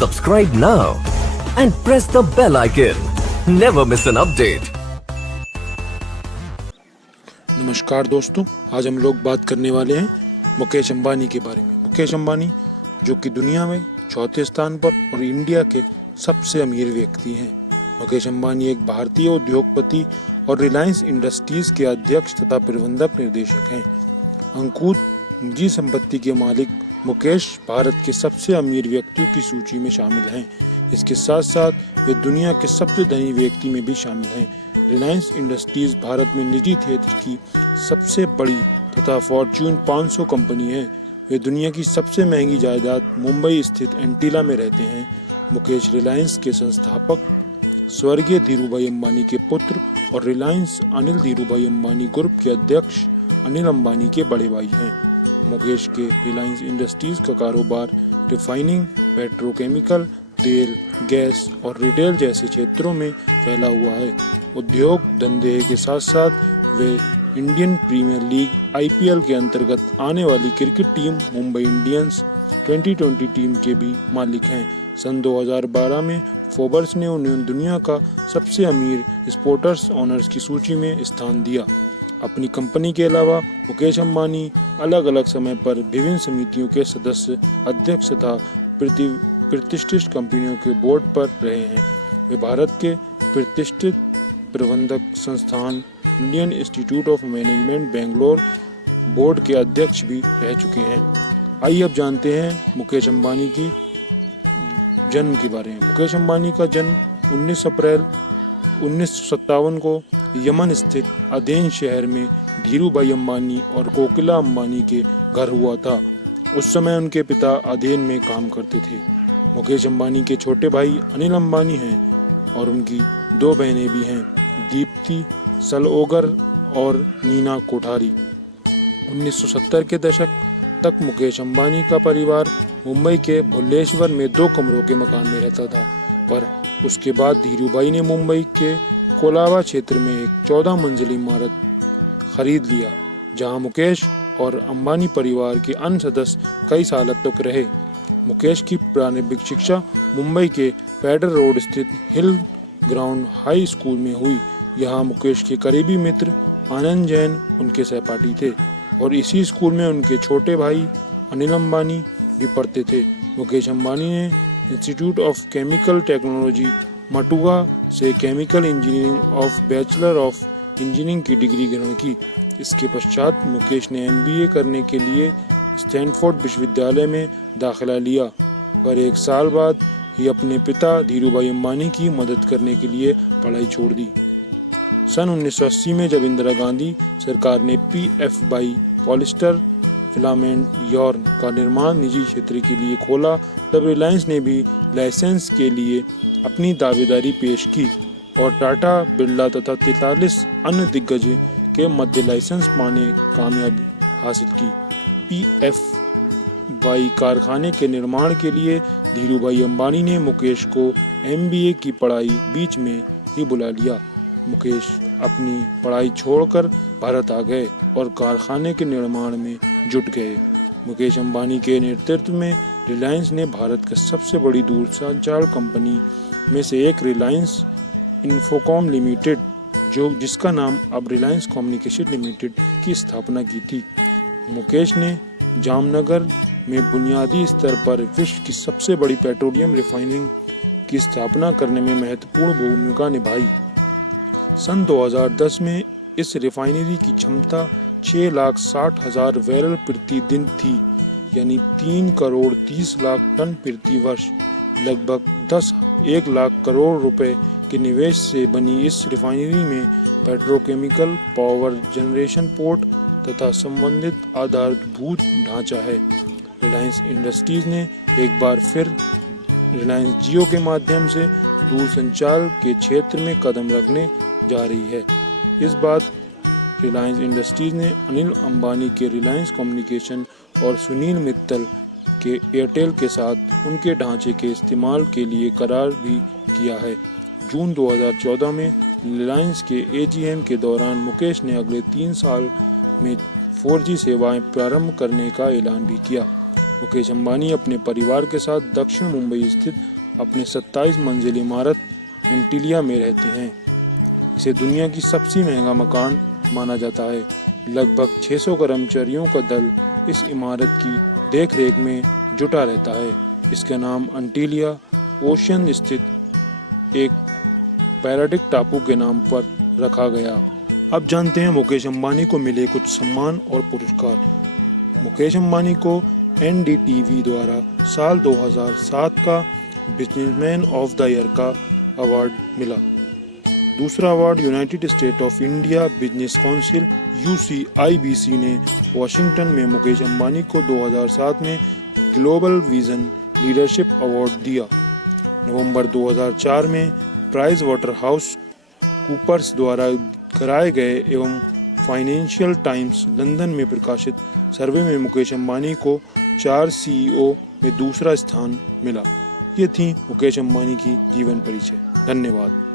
Subscribe now and press the bell icon. Never miss an update. नमस्कार दोस्तों, आज हम लोग बात करने वाले हैं मुकेश अंबानी के बारे में। मुकेश अंबानी जो कि दुनिया में चौथे स्थान पर और इंडिया के सबसे अमीर व्यक्ति हैं। मुकेश अंबानी एक भारतीय उद्योगपति और रिलायंस इंडस्ट्रीज के अध्यक्ष तथा प्रबंधक निर्देशक हैं। अंकुर निजी संपत्ति के मालिक मुकेश भारत के सबसे अमीर व्यक्तियों की सूची में शामिल हैं। इसके साथ साथ वे दुनिया के सबसे धनी व्यक्ति में भी शामिल हैं। रिलायंस इंडस्ट्रीज भारत में निजी क्षेत्र की सबसे बड़ी तथा फॉर्च्यून 500 कंपनी है। वे दुनिया की सबसे महंगी जायदाद मुंबई स्थित एंटीला में रहते हैं। मुकेश रिलायंस के संस्थापक, स्वर्गीय धीरूभाई अंबानी के पुत्र और रिलायंस अनिल धीरूभाई अंबानी ग्रुप के अध्यक्ष अनिल अंबानी के बड़े भाई हैं। मुकेश के रिलायंस इंडस्ट्रीज का कारोबार रिफाइनिंग, पेट्रोकेमिकल, तेल, गैस और रिटेल जैसे क्षेत्रों में फैला हुआ है। उद्योग धंधे के साथ साथ वे इंडियन प्रीमियर लीग IPL के अंतर्गत आने वाली cricket team Mumbai Indians 2020 team के भी मालिक हैं। सन 2012 में फोर्ब्स ने उन्हें दुनिया का सबसे अमीर स्पोर्ट्स ओनर्स की सूची में स्थान दिया। अपनी कंपनी के अलावा मुकेश अंबानी अलग अलग समय पर विभिन्न समितियों के सदस्य, अध्यक्ष तथा प्रतिष्ठित कंपनियों के बोर्ड पर रहे हैं। वे भारत के प्रतिष्ठित प्रबंधक संस्थान Indian institute of management Bangalore board के अध्यक्ष भी रह चुके हैं। आइए अब जानते हैं मुकेश अंबानी की जन्म के बारे में। मुकेश अंबानी का जन्म 19 अप्रैल 1957 को यमन स्थित अदेन शहर में धीरूभाई अंबानी और कोकिला अंबानी के घर हुआ था। उस समय उनके पिता अदेन में काम करते थे। मुकेश अंबानी के छोटे भाई अनिल अंबानी हैं और उनकी 2 बहनें भी हैं, दीप्ति सलओगर और नीना कोठारी। 1970 के दशक तक मुकेश अंबानी का परिवार मुंबई के भुल्लेश्वर में 2 कमरों के मकान में रहता था, पर उसके बाद धीरूभाई ने मुंबई के कोलाबा क्षेत्र में एक 14 मंजिली इमारत खरीद लिया, जहां मुकेश और अंबानी परिवार के अन्य सदस्य कई साल तक रहे। मुकेश की प्रारंभिक शिक्षा मुंबई के पैडर रोड स्थित हिल ग्राउंड हाई स्कूल में हुई। यहाँ मुकेश के करीबी मित्र आनंद जैन उनके सहपाठी थे और इसी स्कूल में उनके छोटे भाई अनिल अंबानी भी पढ़ते थे। मुकेश अंबानी ने इंस्टीट्यूट ऑफ केमिकल टेक्नोलॉजी मटुगा से chemical engineering of bachelor of engineering की डिग्री ग्रहण की। इसके पश्चात मुकेश ने MBA करने के लिए स्टैनफोर्ड विश्वविद्यालय में दाखिला लिया, पर 1 साल बाद ही अपने पिता धीरूभाई अंबानी की मदद करने के लिए पढ़ाई छोड़ दी। सन 1980 में जब इंदिरा गांधी सरकार ने PFY पॉलिस्टर फिलामेंट यार्न का निर्माण निजी क्षेत्र के लिए खोला, तब रिलायंस ने भी लाइसेंस के लिए अपनी दावेदारी पेश की और टाटा, बिरला तथा 43 अन्य दिग्गज के मध्य लाइसेंस पाने कामयाबी हासिल की। PFY कारखाने के निर्माण के लिए धीरूभाई अंबानी ने मुकेश को MBA की पढ़ाई बीच में ही बुला लिया। मुकेश अपनी पढ़ाई छोड़कर भारत आ गए और कारखाने के निर्माण में जुट गए। मुकेश अंबानी के नेतृत्व में रिलायंस ने भारत की सबसे बड़ी दूरसंचार कंपनी में से एक रिलायंस इन्फोकॉम लिमिटेड, जिसका नाम अब रिलायंस कम्युनिकेशन लिमिटेड, की स्थापना की थी। मुकेश ने जामनगर में बुनियादी स्तर पर विश्व की सबसे बड़ी पेट्रोलियम रिफाइनिंग की स्थापना करने में महत्वपूर्ण भूमिका निभाई। सन 2010 में इस रिफाइनरी की क्षमता 6,60,000 बैरल प्रति दिन थी, यानी 3 करोड़ 30 लाख टन प्रति वर्ष। लगभग 1 लाख करोड़ रुपए के निवेश से बनी इस रिफाइनरी में पेट्रोकेमिकल, पावर जनरेशन, पोर्ट तथा संबंधित आधारभूत ढांचा है। रिलायंस इंडस्ट्रीज ने एक बार फिर रिलायंस जियो के माध्यम से दूरसंचार के क्षेत्र में कदम रखने जा रही है। इस बात रिलायंस इंडस्ट्रीज ने अनिल अंबानी के रिलायंस कम्युनिकेशन और सुनील मित्तल के एयरटेल के साथ उनके ढांचे के इस्तेमाल के लिए करार भी किया है। जून 2014 में रिलायंस के AGM के दौरान मुकेश ने अगले 3 साल में 4G सेवाएं प्रारंभ करने का ऐलान भी किया। मुकेश अंबानी अपने परिवार के साथ दक्षिण मुंबई स्थित अपने 27 मंजिल इमारत एंटीलिया में रहते हैं। इसे दुनिया की सबसे महंगा मकान माना जाता है। लगभग 600 कर्मचारियों का दल इस इमारत की देखरेख में जुटा रहता है। इसका नाम एंटीलिया ओशियन स्थित एक पैराडिक टापू के नाम पर रखा गया। अब जानते हैं मुकेश अंबानी को मिले कुछ सम्मान और पुरस्कार। मुकेश अंबानी को NDTV द्वारा साल 2007 का बिजनेसमैन ऑफ द ईयर का अवार्ड मिला। दूसरा award United state of India business council UCIBC ने वाशिंगटन में मुकेश अंबानी को 2007 में ग्लोबल विजन लीडरशिप अवार्ड दिया। नवंबर 2004 में प्राइस वाटर हाउस कूपर्स द्वारा कराए गए एवं फाइनेंशियल टाइम्स लंदन में प्रकाशित सर्वे में मुकेश अंबानी को 4 CEO में दूसरा स्थान मिला। ये थी मुकेश अंबानी की जीवन परिचय। धन्यवाद।